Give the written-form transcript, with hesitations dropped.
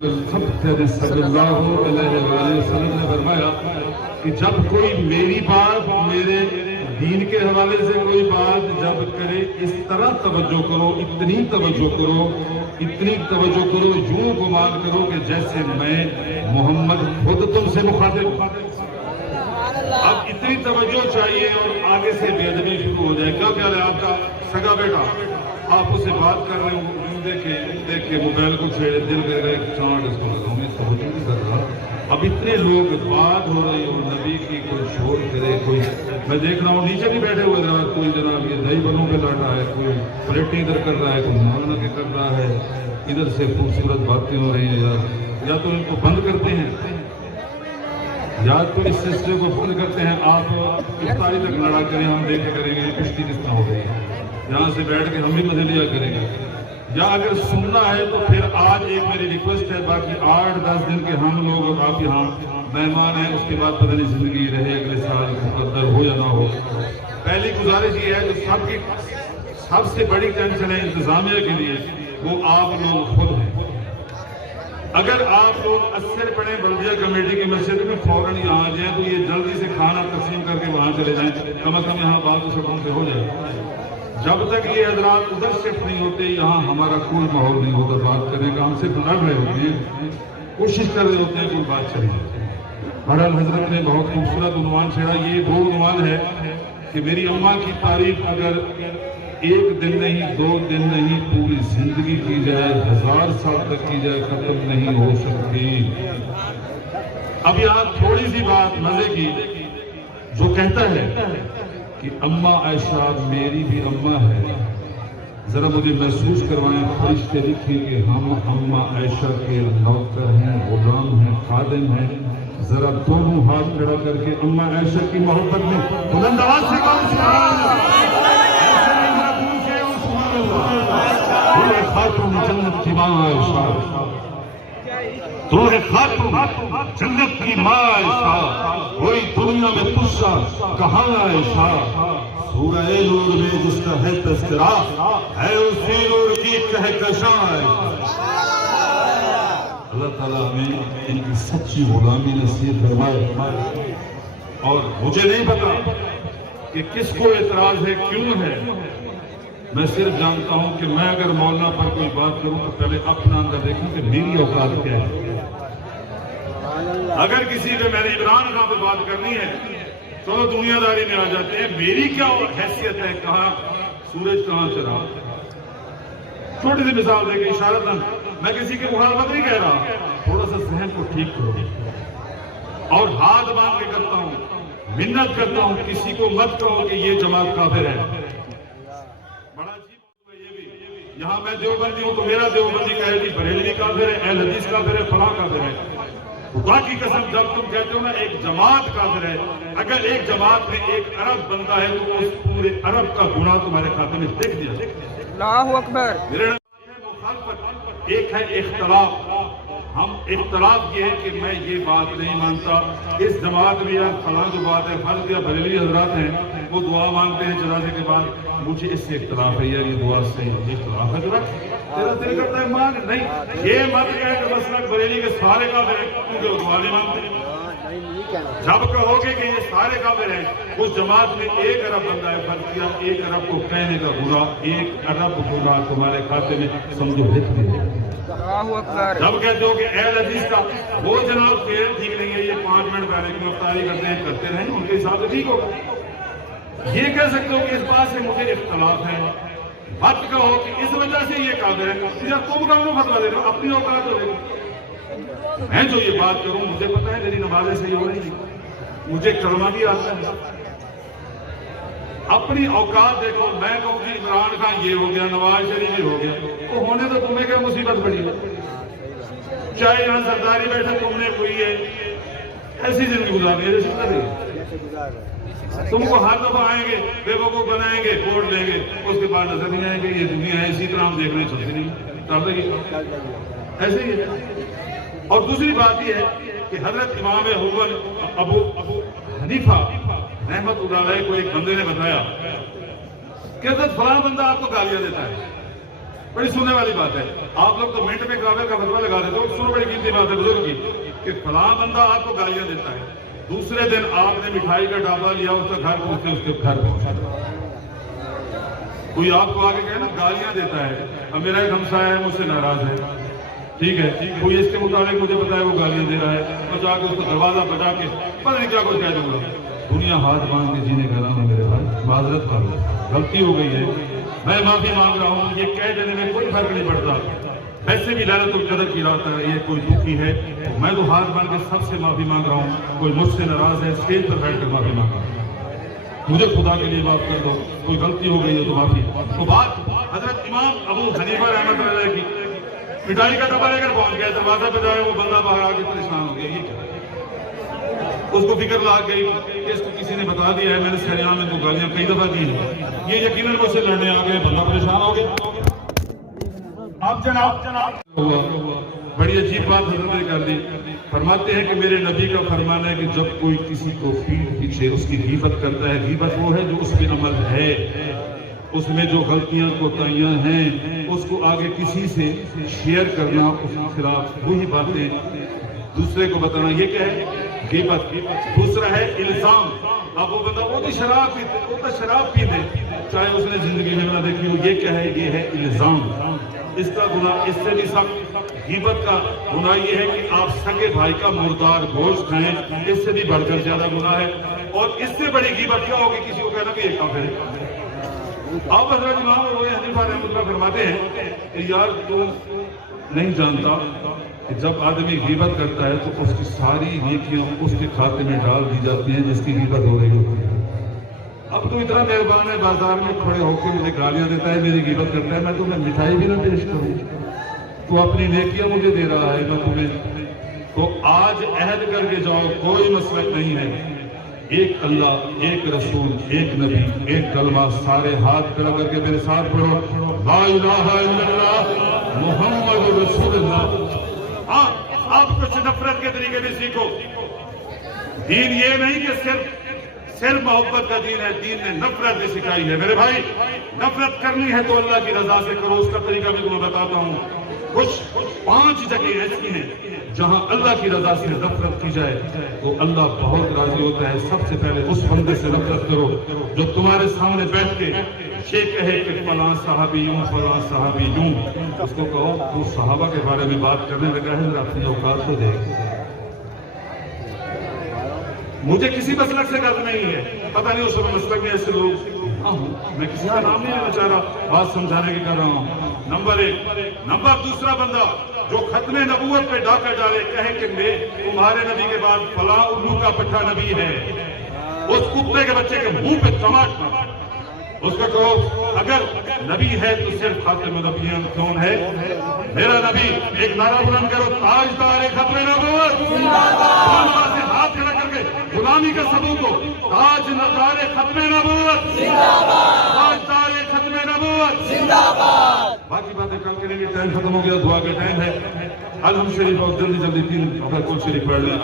صلی اللہ علیہ وسلم نے فرمایا کہ جب کوئی میری بات میرے دین کے حوالے سے کوئی بات جب کرے اس طرح توجہ کرو، اتنی توجہ کرو، یوں گمان کرو کہ جیسے میں محمد خود تم سے مخاطب۔ اب اتنی توجہ چاہیے اور آگے سے بے ادبی شروع ہو جائے۔ کیا خیال ہے آپ کا سگا بیٹا، آپ اسے بات کر رہے ہوں، دیکھ کے موبائل کو چھیڑے، دل کر رہے چانٹ اس کو لگاؤں گے، توجہ نہیں کر رہا۔ اب اتنے لوگ بات ہو رہی ہو نبی کی، کوئی شور کرے، کوئی میں دیکھ رہا ہوں نیچے نہیں بیٹھے ہوئے جناب، کوئی جناب یہ دہی بنوں پہ لاٹا ہے، کوئی پلیٹیں ادھر کر رہا ہے، کوئی مولانا کے کر رہا ہے، ادھر سے خوبصورت باتیں ہو رہی ہیں۔ یا تو ان کو بند کرتے ہیں، یا تو اس سلسلے کو بند کرتے ہیں، آپ افطاری تک لڑا کریں، ہم دیکھے کریں گے کشتی کس طرح ہو رہی ہے، یہاں سے بیٹھ کے ہم بھی مزے لیا کریں گے۔ یا اگر سننا ہے تو پھر آج ایک میری ریکویسٹ ہے، باقی 8-10 دن کے ہم لوگ اور آپ یہاں مہمان ہیں، اس کے بعد پتہ نہیں زندگی رہے اگلے سال مقدر ہو یا نہ ہو۔ پہلی گزارش یہ ہے کہ سب سے بڑی ٹینشن ہے انتظامیہ کے لیے، وہ آپ لوگ خود ہیں۔ اگر آپ لوگ اثر پڑیں بلدیہ کمیٹی کی مسجد میں فوراً یہاں آ جائیں تو یہ جلدی سے کھانا تقسیم کر کے وہاں چلے جائیں، کم از کم یہاں بات سبوں سے ہو جائے۔ جب تک یہ حضرات ادھر شفٹ نہیں ہوتے یہاں ہمارا کوئی ماحول نہیں ہوتا بات کرنے کا، ہم صرف لڑ رہے ہوتے ہیں، کوشش کر رہے ہوتے ہیں کوئی بات چلی جائے۔ بہرحال حضرت نے بہت خوبصورت عنوان چھیڑا، یہ وہ عنوان ہے کہ میری اماں کی تعریف اگر 1 دن نہیں 2 دن نہیں پوری زندگی کی جائے، 1000 سال تک کی جائے، ختم نہیں ہو سکتی۔ اب یہاں تھوڑی سی بات مزے کی، جو کہتا ہے کہ اماں عائشہ میری بھی اماں ہے، ذرا مجھے محسوس کروائیں، فرشتے لکھیں کہ ہم اماں عائشہ کے نوکر ہیں، غلام ہیں، خادم ہیں۔ ذرا دونوں ہاتھ کھڑا کر کے اماں عائشہ کی محبت میں بلند آواز سے کہو سبحان اللہ۔ خاتون جنت کی ماں عائشہ، تو ہے خاتون جنت کی ماں عائشہ، کوئی دنیا میں تجھ سا کہاں عائشہ۔ سورہ نور میں جس کا ہے تذکرہ، ہے اسی نور کی کہکشاں عائشہ۔ اللہ تعالیٰ ہمیں ان کی سچی غلامی نصیب فرمائے۔ اور مجھے نہیں پتا کہ کس کو اعتراض ہے، کیوں ہے، میں صرف جانتا ہوں کہ میں اگر مولانا پر کوئی بات کروں تو پہلے اپنا اندر دیکھوں کہ میری اوقات کیا ہے۔ اگر کسی پہ میں نے عمران خان پہ بات کرنی ہے چلو دنیا داری میں آ جاتے ہیں، میری کیا حیثیت ہے، کہاں سورج کہاں چڑھا۔ چھوٹی سی مثال دے کے اشارتاً، میں کسی کی مخالفت نہیں کہہ رہا، تھوڑا سا ذہن کو ٹھیک کرو اور ہاتھ باندھ کے کرتا ہوں، منت کرتا ہوں، کسی کو مت کہو کہ یہ جماعت کافر ہے۔ بڑا عجیب ہے یہ بھی، یہاں میں دیوبندی ہوں تو میرا دیوبندی کہے گی بریلوی کافر ہے، اہل حدیث کافر ہے، فلاں کافر ہے۔ خدا کی قسم جب تم کہتے ہو نا ایک جماعت کافر ہے، اگر ایک جماعت میں 1 ارب بندہ ہے تو اس پورے ارب کا گناہ تمہارے کھاتے میں دیکھ دیا۔ اللہ اکبر۔ میرے مخالفت ایک ہے اختلاف، ہم اختلاف یہ ہے کہ میں یہ بات نہیں مانتا اس جماعت میں یا فلاں جو بات ہے، فرض یا بریلوی حضرات ہیں وہ دعا مانگتے ہیں جنازے کے بعد، مجھے اس سے اختلاف ہے یا یہ دعا سے اختلاف ہے، تیرا دل کرتا ہے مانگ نہیں، یہ مت کہے کہ مسلک بریلی کے سارے کافر ہیں کیونکہ وہ دعا نہیں مانگتے۔ جب کہو گے کہ یہ سارے کافر ہیں، اس جماعت میں 1 ارب بندہ ہے، فرض کیا 1 ارب کو کہنے کا گناہ، 1 ارب گناہ تمہارے کھاتے میں سمجھو لکھ دیا۔ جب کہتے ہو کہ اہل حدیث کا وہ جناب پھر ٹھیک نہیں ہے، یہ 5 منٹ پہلے کی افطاری کرتے ہیں، کرتے رہیں، ان کے حساب سے ٹھیک ہوگا۔ یہ کہہ سکتے ہو کہ اس بات سے مجھے اختلاف ہے، مت کہو کہ اس وجہ سے یہ کافر ہے، یا تم کہو فتویٰ دے رہے ہو، اپنی اوقات ہو رہی ہے۔ میں جو یہ بات کروں مجھے پتا ہے میری نمازیں صحیح ہو رہی ہیں، مجھے کلمہ بھی آتا ہے، اپنی اوقات دیکھو۔ میں کہوں کہ عمران خان یہ ہو گیا، نواز شریف یہ ہو گیا، تو ہونے تو تمہیں کیا مصیبت پڑی ہے، چاہے یہاں سرداری بیٹھے تم نے کوئی ہے ایسی زندگی گزارنی ہے جیسے گزار رہی ہے۔ تم کو ہر دفعہ آئیں گے، بے وقوف بنائیں گے، ووٹ دیں گے، اس کے بعد نظر نہیں آئیں گے یہ دنیا ہے اسی طرح ہم دیکھ رہے ہیں، چلتی نہیں کر دے گی، ایسے ہی ہے۔ اور دوسری بات یہ ہے کہ حضرت امام ابو حنیفہ رحمت اللہ علیہ کو ایک بندے نے بتایا کہ حضرت فلاں بندہ آپ کو گالیاں دیتا ہے، بڑی سننے والی بات ہے. آپ لوگ تو منٹ میں کافر کا فتویٰ لگا دیتے ہو. سنو بڑی قیمتی بات ہے بزرگ کی کہ فلاں بندہ آپ کو گالیاں دیتا ہے, دوسرے دن آپ نے مٹھائی کا ڈابا لیا, اس کا گھر پہنچتے اس کے گھر پہنچا. کوئی آپ کو آگے کہے نا گالیاں دیتا ہے, اب میرا ایک ہمسایہ ہے مجھ سے ناراض ہے, ٹھیک ہے, کوئی اس کے مطابق مجھے پتا ہے وہ گالیاں دے رہا ہے, میں جا کے اس کو دروازہ بجا کے پتہ نہیں کیا کچھ کہہ دوں گا. دنیا ہاتھ باندھ کے جینے کا نام ہے میرے بھائی, معذرت کر لو, غلطی ہو گئی ہے, میں معافی مانگ رہا ہوں. یہ کہہ دینے میں کوئی فرق نہیں پڑتا, ایسے بھی لعنت القدر کی رات ہے, یہ کوئی دکھی ہے, میں تو ہاتھ باندھ کے سب سے معافی مانگ رہا ہوں. کوئی مجھ سے ناراض ہے اسٹیج پر بیٹھ کر معافی مانگ رہا ہوں, مجھے خدا کے لیے معاف کر دو, کوئی غلطی ہو گئی ہے تو معافی. تو بات حضرت امام ابو حنیفہ رحمۃ اللہ کی مٹھائی کا ڈبہ لے کر پہنچ گیا, دروازہ پہ جائے, وہ بندہ باہر آ کے پریشان ہو گیا. یہ کیا, اس کو فکر لاگ گئی کہ اس کو کسی نے بتا دیا ہے میں نے سریعہ میں تو گالیاں کئی دفعہ دی ہیں, یہ یقیناً مجھ سے لڑنے آ گئے, بندہ پریشان ہو گیا. آپ جناب بڑی عجیب بات حضرت نے کر دی. فرماتے ہیں کہ میرے نبی کا فرمان ہے کہ جب کوئی کسی کو پیٹھ پیچھے اس کی غیبت کرتا ہے, غیبت وہ ہے جو اس پہ عمل ہے, اس میں جو غلطیاں کوتاہیاں ہیں اس کو آگے کسی سے شیئر کرنا, اس کے خلاف وہی باتیں دوسرے کو بتانا, یہ کیا ہے غیبت. دوسرا ہے الزام. اب وہ بندہ وہ تو شراب پیتے چاہے اس نے زندگی میں نہ دیکھی ہو, یہ کیا ہے, یہ ہے الزام. اس کا گناہ اس سے بھی سخت. غیبت کا گناہ یہ ہے کہ آپ سگے بھائی کا مردار گوشت کھائیں, اس سے بھی بڑھ کر زیادہ گناہ ہے. اور اس سے بڑی غیبت کیا ہوگی, کسی کو کہنا کہ یہ کافر ہے. آپ حضرت امام ابو حنیفہ رحمۃ اللہ فرماتے ہیں کہ یار تو نہیں جانتا کہ جب آدمی غیبت کرتا ہے تو اس کی ساری نیکیاں اس کے کھاتے میں ڈال دی جاتی ہیں جس کی غیبت ہو رہی ہوتی ہے. اب تو اتنا مہربان ہے, بازار میں کھڑے ہو کے مجھے گالیاں دیتا ہے, میری غیبت کرتا ہے, میں تمہیں مٹھائی بھی نہ پیش کروں, تو اپنی نیکیاں مجھے دے رہا ہے, میں تمہیں. تو آج عہد کر کے جاؤ, کوئی مسلک نہیں ہے, ایک اللہ, ایک رسول, ایک نبی, ایک کلمہ. سارے ہاتھ کھڑا کر کے میرے ساتھ پڑھو, لا الہ الا اللہ محمد رسول اللہ. ہاں, آپ کچھ نفرت کے طریقے بھی سیکھو. دین یہ نہیں کہ صرف محبت کا دین ہے, دین نے نفرت بھی سکھائی ہے. میرے بھائی, نفرت کرنی ہے تو اللہ کی رضا سے کرو, اس کا طریقہ بھی تمہیں بتاتا ہوں. کچھ 5 جگہ ایسی ہیں جہاں اللہ کی رضا سے نفرت کی جائے تو اللہ بہت راضی ہوتا ہے. سب سے پہلے اس بندے سے نفرت کرو جو تمہارے سامنے بیٹھ کے یہ کہے کہ فلاں صحابی یوں, فلاں صحابی یوں. اس کو کہو تو صحابہ کے بارے میں بات کرنے لگا ہے, اپنی اوقات کو دیکھ. مجھے کسی مسلک سے غرض نہیں ہے, پتہ نہیں اس مسلک میں ایسے لوگ, میں کسی کا نام نہیں لینا چاہ رہا, بات سمجھانے کی کر رہا ہوں. نمبر 1. نمبر دوسرا بندہ جو ختم نبوت پہ ڈاکہ ڈالے, کہے کہ میں تمہارے نبی کے بعد فلاں الو کا پٹھا نبی ہے, اس کتے کے بچے کے منہ پہ چماٹ مار. اس کو کہو اگر نبی ہے تو صرف خاتم النبیین کون ہے, میرا نبی. ایک نعرہ بلند کرو, تاجدار ختم نبوت سے ہاتھ کھڑا کر کے غلامی کا ثبوت ہو, تاجدار ختم نبوت, تاجدار ختم نبوت زندہ باد. باقی باتیں کل کریں گے, ٹائم ختم ہو گیا, دعا کا ٹائم ہے. الحمد شریف اور جلدی 3 کل شریف پڑھ لیں.